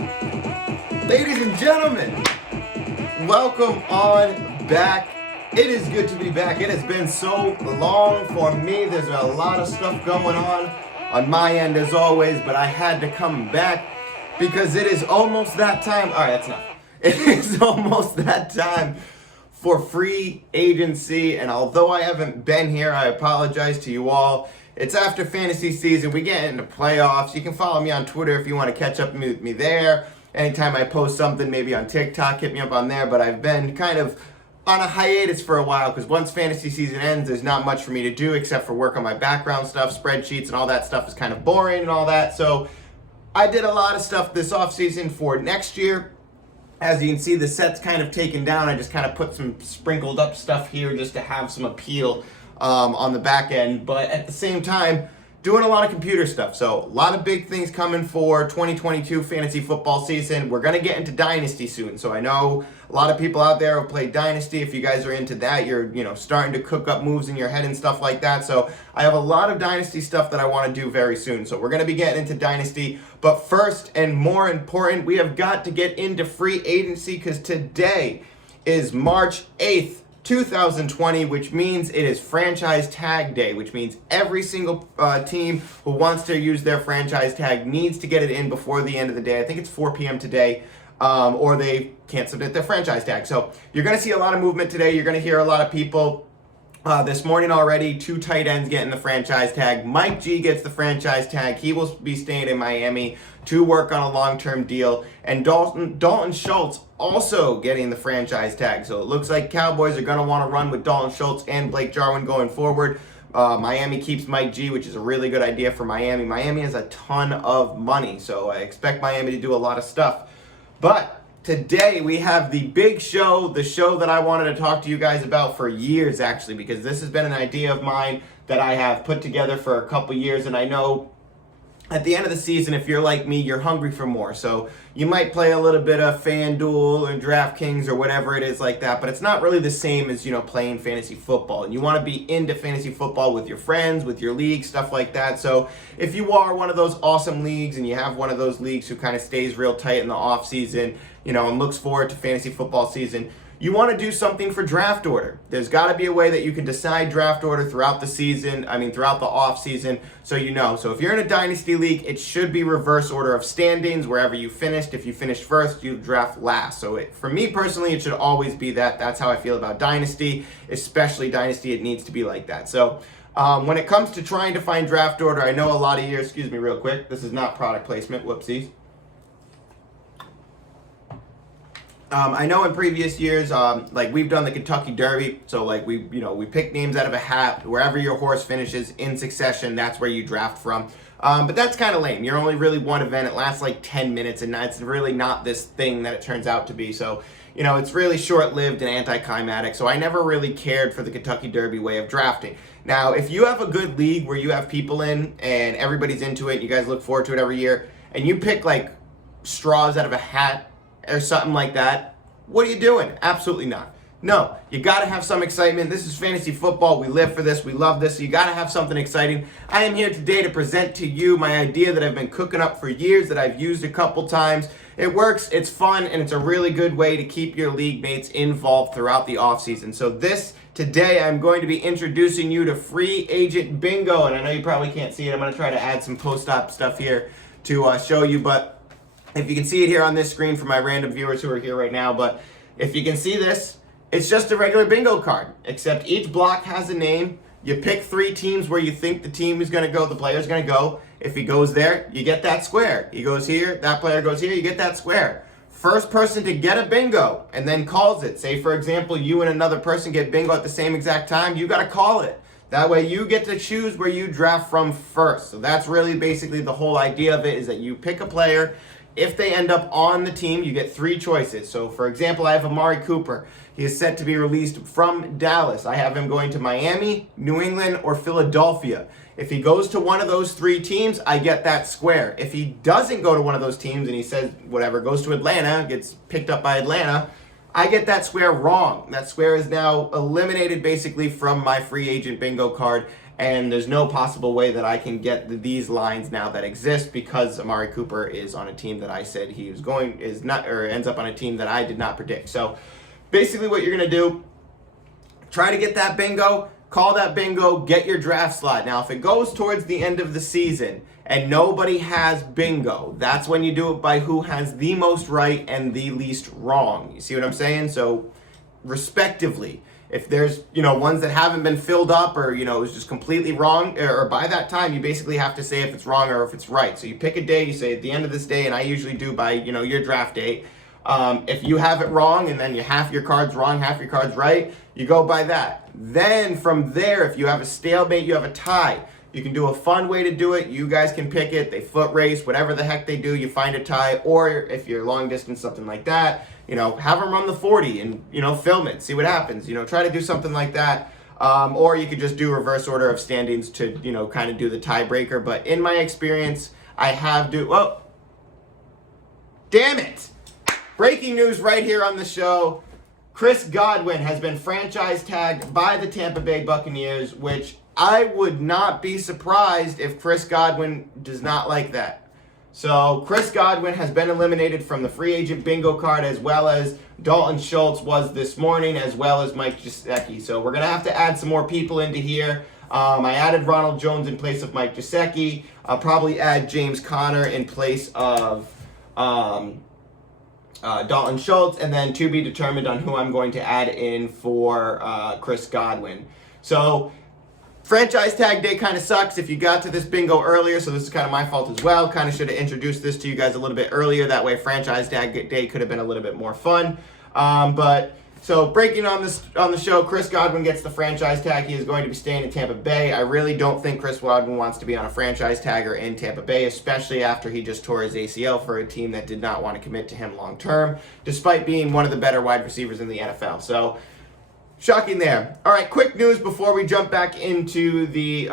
Ladies and gentlemen, welcome on back. It is good to be back. It has been so long for me. There's a lot of stuff going on my end as always, but I had to come back because it is almost that time. All right, that's enough. It is almost that time for free agency, and although I haven't been here, I apologize to you all. It's after fantasy season. We get into playoffs. You can follow me on Twitter if you want to catch up with me there. Anytime I post something, maybe on TikTok, hit me up on there. But I've been kind of on a hiatus for a while because once fantasy season ends, there's not much for me to do except for work on my background stuff, spreadsheets, and all that stuff is kind of boring and all that. So I did a lot of stuff this offseason for next year. As you can see, the set's kind of taken down. I just kind of put some sprinkled up stuff here just to have some appeal on the back end. But at the same time, doing a lot of computer stuff. So a lot of big things coming for 2022 fantasy football season. We're going to get into Dynasty soon. So I know a lot of people out there have played Dynasty. If you guys are into that, you're starting to cook up moves in your head and stuff like that. So I have a lot of Dynasty stuff that I want to do very soon. So we're going to be getting into Dynasty. But first and more important, we have got to get into free agency because today is March 8th. 2020, which means it is franchise tag day, which means every single team who wants to use their franchise tag needs to get it in before the end of the day. I think it's 4 p.m. today, or they can't submit their franchise tag. So you're going to see a lot of movement today. You're going to hear a lot of people. This morning already, 2 tight ends getting the franchise tag. Mike G gets the franchise tag. He will be staying in Miami to work on a long-term deal. And Dalton Schultz also getting the franchise tag. So it looks like Cowboys are going to want to run with Dalton Schultz and Blake Jarwin going forward. Miami keeps Mike G, which is a really good idea for Miami. Miami has a ton of money, so I expect Miami to do a lot of stuff. But today we have the big show, the show that I wanted to talk to you guys about for years actually, because this has been an idea of mine that I have put together for a couple years, and I know at the end of the season, if you're like me, you're hungry for more. So you might play a little bit of FanDuel and DraftKings or whatever it is like that, but it's not really the same as, playing fantasy football. And you want to be into fantasy football with your friends, with your league, stuff like that. So if you are one of those awesome leagues and you have one of those leagues who kind of stays real tight in the off season, and looks forward to fantasy football season, you want to do something for draft order. There's got to be a way that you can decide draft order throughout the season, throughout the off season, so So if you're in a dynasty league, it should be reverse order of standings, wherever you finished. If you finished first, you draft last. So for me personally, it should always be that. That's how I feel about dynasty, especially dynasty. It needs to be like that. So when it comes to trying to find draft order, I know a lot of you, excuse me real quick, this is not product placement, whoopsies. I know in previous years, we've done the Kentucky Derby, so we pick names out of a hat. Wherever your horse finishes in succession, that's where you draft from. But that's kind of lame. You're only really one event. It lasts like 10 minutes, and it's really not this thing that it turns out to be. So, it's really short-lived and anticlimactic. So I never really cared for the Kentucky Derby way of drafting. Now, if you have a good league where you have people in and everybody's into it, you guys look forward to it every year, and you pick straws out of a hat or something like that, what are you doing? Absolutely not. No, you got to have some excitement. This is fantasy football. We live for this. We love this. So you got to have something exciting. I am here today to present to you my idea that I've been cooking up for years, that I've used a couple times. It works, it's fun, and it's a really good way to keep your league mates involved throughout the offseason. So today I'm going to be introducing you to free agent bingo, and I know you probably can't see it. I'm going to try to add some post-op stuff here to show you, but if you can see it here on this screen for my random viewers who are here right now, but if you can see this, it's just a regular bingo card, except each block has a name. You pick 3 teams where you think the team is going to go, the player is going to go. If he goes there, you get that square. He goes here, that player goes here, you get that square. First person to get a bingo and then calls it. Say, for example, you and another person get bingo at the same exact time, you got to call it. That way you get to choose where you draft from first. So that's really basically the whole idea of it, is that you pick a player. If they end up on the team, you get 3 choices. So, for example, I have Amari Cooper. He is set to be released from Dallas. I have him going to Miami, New England, or Philadelphia. If he goes to one of those 3 teams, I get that square. If he doesn't go to one of those teams and he says, whatever, goes to Atlanta, gets picked up by Atlanta, I get that square wrong. That square is now eliminated basically from my free agent bingo card, and there's no possible way that I can get these lines now that exist because Amari Cooper is on a team that I said he was ends up on a team that I did not predict. So basically what you're going to do, try to get that bingo, call that bingo, get your draft slot. Now, if it goes towards the end of the season and nobody has bingo, that's when you do it by who has the most right and the least wrong. You see what I'm saying? So respectively, if there's, ones that haven't been filled up or, it's just completely wrong, or by that time, you basically have to say if it's wrong or if it's right. So you pick a day, you say at the end of this day, and I usually do by, your draft date. If you have it wrong and then half your cards wrong, half your cards right, you go by that. Then from there, if you have a stalemate, you have a tie. You can do a fun way to do it. You guys can pick it. They foot race, whatever the heck they do, you find a tie. Or if you're long distance, something like that, have them run the 40 and, film it, see what happens. Try to do something like that. Or you could just do reverse order of standings to, kind of do the tiebreaker. But in my experience, damn it. Breaking news right here on the show. Chris Godwin has been franchise tagged by the Tampa Bay Buccaneers, which I would not be surprised if Chris Godwin does not like that. So Chris Godwin has been eliminated from the free agent bingo card, as well as Dalton Schultz was this morning, as well as Mike Gesicki. So we're going to have to add some more people into here. I added Ronald Jones in place of Mike Gesicki. I'll probably add James Conner in place of Dalton Schultz, and then to be determined on who I'm going to add in for Chris Godwin. So franchise tag day kind of sucks if you got to this bingo earlier, so this is kind of my fault as well. Kind of should have introduced this to you guys a little bit earlier. That way franchise tag day could have been a little bit more fun. So breaking on the show, Chris Godwin gets the franchise tag. He is going to be staying in Tampa Bay. I really don't think Chris Godwin wants to be on a franchise tagger in Tampa Bay, especially after he just tore his ACL for a team that did not want to commit to him long term, despite being one of the better wide receivers in the NFL. So shocking there. All right, quick news before we jump back into the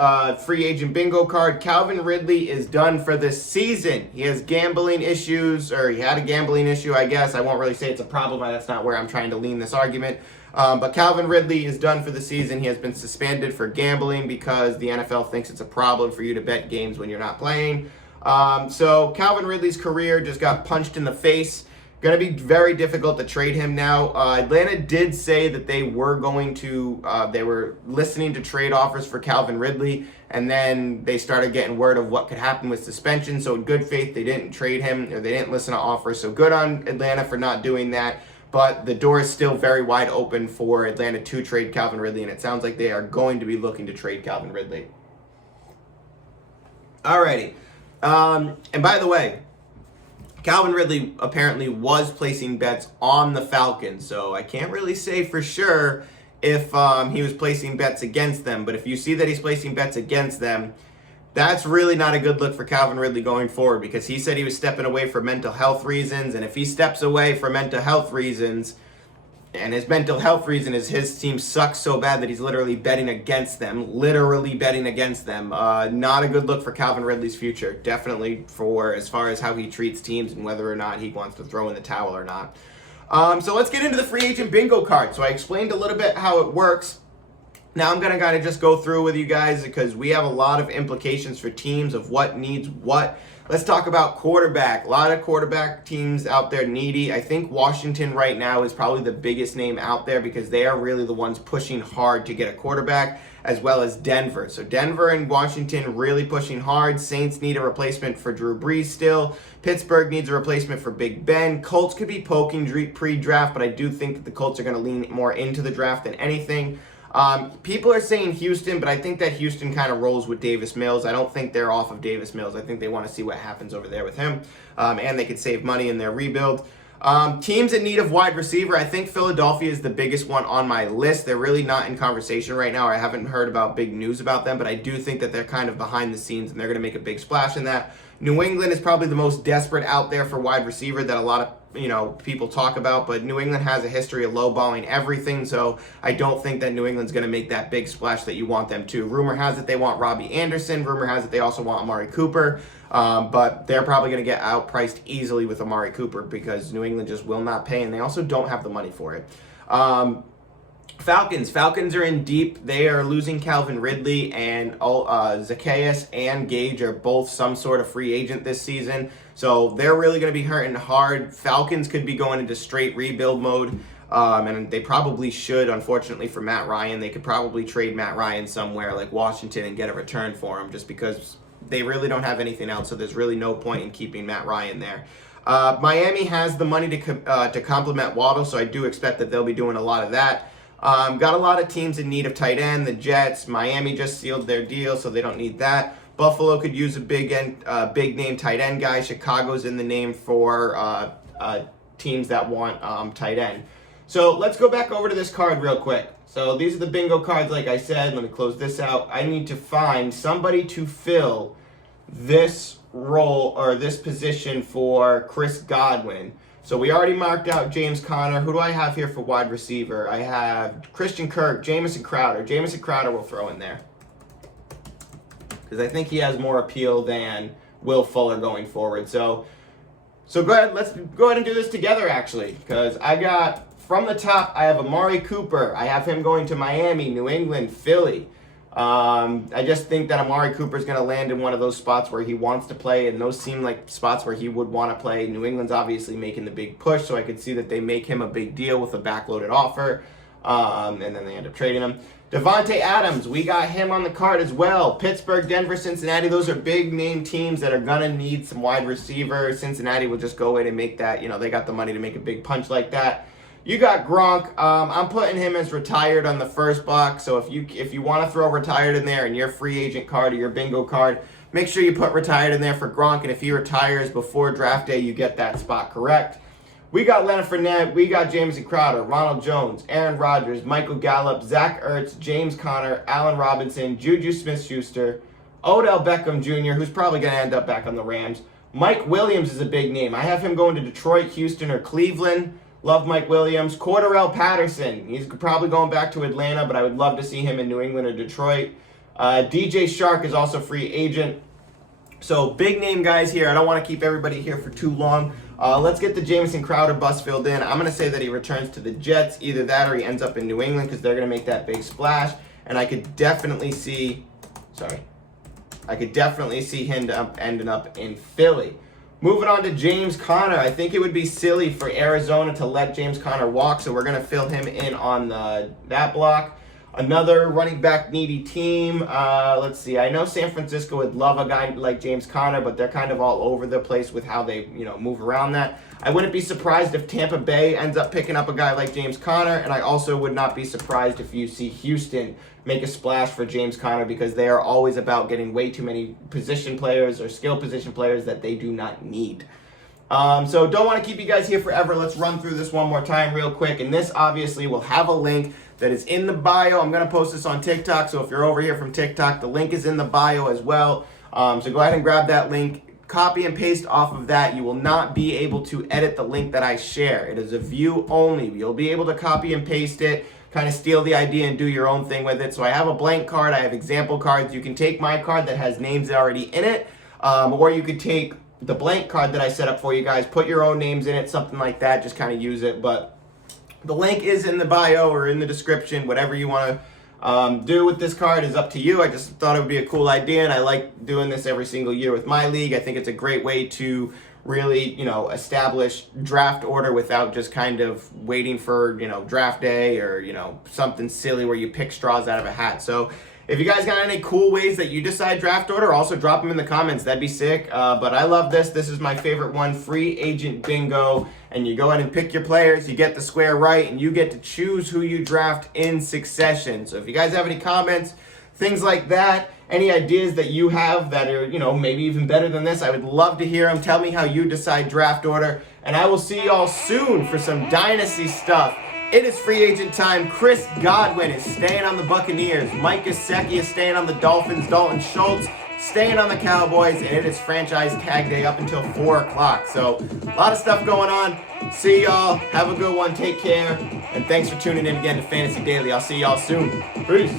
free agent bingo card. Calvin Ridley is done for this season. He has gambling issues, or he had a gambling issue, I guess. I won't really say it's a problem. That's not where I'm trying to lean this argument. But Calvin Ridley is done for the season. He has been suspended for gambling because the NFL thinks it's a problem for you to bet games when you're not playing. So Calvin Ridley's career just got punched in the face. Going to be very difficult to trade him now. Atlanta did say that they were they were listening to trade offers for Calvin Ridley, and then they started getting word of what could happen with suspension. So in good faith, they didn't trade him, or they didn't listen to offers. So good on Atlanta for not doing that. But the door is still very wide open for Atlanta to trade Calvin Ridley, and it sounds like they are going to be looking to trade Calvin Ridley. Alrighty. And by the way, Calvin Ridley apparently was placing bets on the Falcons, so I can't really say for sure if he was placing bets against them. But if you see that he's placing bets against them, that's really not a good look for Calvin Ridley going forward, because he said he was stepping away for mental health reasons, and if he steps away for mental health reasons, and his mental health reason is his team sucks so bad that he's literally betting against them. Not a good look for Calvin Ridley's future. Definitely for as far as how he treats teams and whether or not he wants to throw in the towel or not. So let's get into the free agent bingo card. So I explained a little bit how it works. Now I'm going to kind of just go through with you guys because we have a lot of implications for teams of what needs what. Let's talk about quarterback. A lot of quarterback teams out there needy. I think Washington right now is probably the biggest name out there because they are really the ones pushing hard to get a quarterback, as well as Denver. So Denver and Washington really pushing hard. Saints need a replacement for Drew Brees still. Pittsburgh needs a replacement for Big Ben. Colts could be poking pre-draft, but I do think that the Colts are going to lean more into the draft than anything. People are saying Houston, but I think that Houston kind of rolls with Davis Mills. I don't think they're off of Davis Mills. I think they want to see what happens over there with him, and they could save money in their rebuild. Teams in need of wide receiver, I think Philadelphia is the biggest one on my list. They're really not in conversation right now. I haven't heard about big news about them, but I do think that they're kind of behind the scenes, and they're going to make a big splash in that. New England is probably the most desperate out there for wide receiver that a lot of people talk about, but New England has a history of lowballing everything, so I don't think that New England's going to make that big splash that you want them to. Rumor has it they want Robbie Anderson. Rumor has it they also want Amari Cooper, but they're probably going to get outpriced easily with Amari Cooper because New England just will not pay, and they also don't have the money for it. Falcons are in deep. They are losing Calvin Ridley, and Zacchaeus and Gage are both some sort of free agent this season. So they're really going to be hurting hard. Falcons could be going into straight rebuild mode. And they probably should, unfortunately for Matt Ryan. They could probably trade Matt Ryan somewhere like Washington and get a return for him, just because they really don't have anything else. So there's really no point in keeping Matt Ryan there. Miami has the money to complement Waddle, so I do expect that they'll be doing a lot of that. Got a lot of teams in need of tight end. The Jets, Miami just sealed their deal, so they don't need that. Buffalo could use a big name tight end guy. Chicago's in the name for teams that want tight end. So let's go back over to this card real quick. So these are the bingo cards, like I said. Let me close this out. I need to find somebody to fill this role or this position for Chris Godwin. So we already marked out James Conner. Who do I have here for wide receiver? I have Christian Kirk, Jamison Crowder. Jamison Crowder will throw in there, because I think he has more appeal than Will Fuller going forward. So go ahead. Let's go ahead and do this together, actually, because I got, from the top, I have Amari Cooper. I have him going to Miami, New England, Philly. I just think that Amari Cooper is going to land in one of those spots where he wants to play, and those seem like spots where he would want to play. New England's obviously making the big push, so I could see that they make him a big deal with a backloaded offer, and then they end up trading him. Devontae Adams, we got him on the card as well. Pittsburgh, Denver, Cincinnati, those are big name teams that are going to need some wide receivers. Cincinnati will just go in and make that, they got the money to make a big punch like that. You got Gronk. I'm putting him as retired on the first box. So if you want to throw retired in there in your free agent card or your bingo card, make sure you put retired in there for Gronk. And if he retires before draft day, you get that spot correct. We got Leonard Fournette. We got Jamison Crowder, Ronald Jones, Aaron Rodgers, Michael Gallup, Zach Ertz, James Conner, Allen Robinson, Juju Smith-Schuster, Odell Beckham Jr., who's probably going to end up back on the Rams. Mike Williams is a big name. I have him going to Detroit, Houston, or Cleveland. Love Mike Williams. Cordarrelle Patterson. He's probably going back to Atlanta, but I would love to see him in New England or Detroit. DJ Shark is also free agent. So big name guys here. I don't want to keep everybody here for too long. Let's get the Jamison Crowder bust filled in. I'm going to say that he returns to the Jets. Either that or he ends up in New England, because they're going to make that big splash. And I could definitely see him ending up in Philly. Moving on to James Conner. I think it would be silly for Arizona to let James Conner walk, so we're going to fill him in on that block. Another running back needy team. Let's see. I know San Francisco would love a guy like James Conner, but they're kind of all over the place with how they, move around that. I wouldn't be surprised if Tampa Bay ends up picking up a guy like James Conner, and I also would not be surprised if you see Houston make a splash for James Conner, because they are always about getting way too many position players or skill position players that they do not need. So don't want to keep you guys here forever. Let's run through this one more time real quick, and this obviously will have a link that is in the bio. I'm going to post this on TikTok, so if you're over here from TikTok, the link is in the bio as well. So go ahead and grab that link. Copy and paste off of that. You will not be able to edit the link that I share. It is a view only. You'll be able to copy and paste it, kind of steal the idea and do your own thing with it. So I have a blank card. I have example cards. You can take my card that has names already in it, or you could take the blank card that I set up for you guys, put your own names in it, something like that. Just kind of use it. But the link is in the bio or in the description. Whatever you want to do with this card is up to you. I just thought it would be a cool idea, and I like doing this every single year with my league. I think it's a great way to really, establish draft order without just kind of waiting for, draft day or, something silly where you pick straws out of a hat. So if you guys got any cool ways that you decide draft order, also drop them in the comments. That'd be sick. But I love this. This is my favorite one, free agent bingo. And you go ahead and pick your players, you get the square right, and you get to choose who you draft in succession. So if you guys have any comments, things like that, any ideas that you have that are, maybe even better than this, I would love to hear them. Tell me how you decide draft order. And I will see y'all soon for some Dynasty stuff. It is free agent time. Chris Godwin is staying on the Buccaneers. Mike Gesicki is staying on the Dolphins. Dalton Schultz staying on the Cowboys. And it is franchise tag day up until 4 o'clock. So a lot of stuff going on. See y'all. Have a good one. Take care. And thanks for tuning in again to Fantasy Daily. I'll see y'all soon. Peace.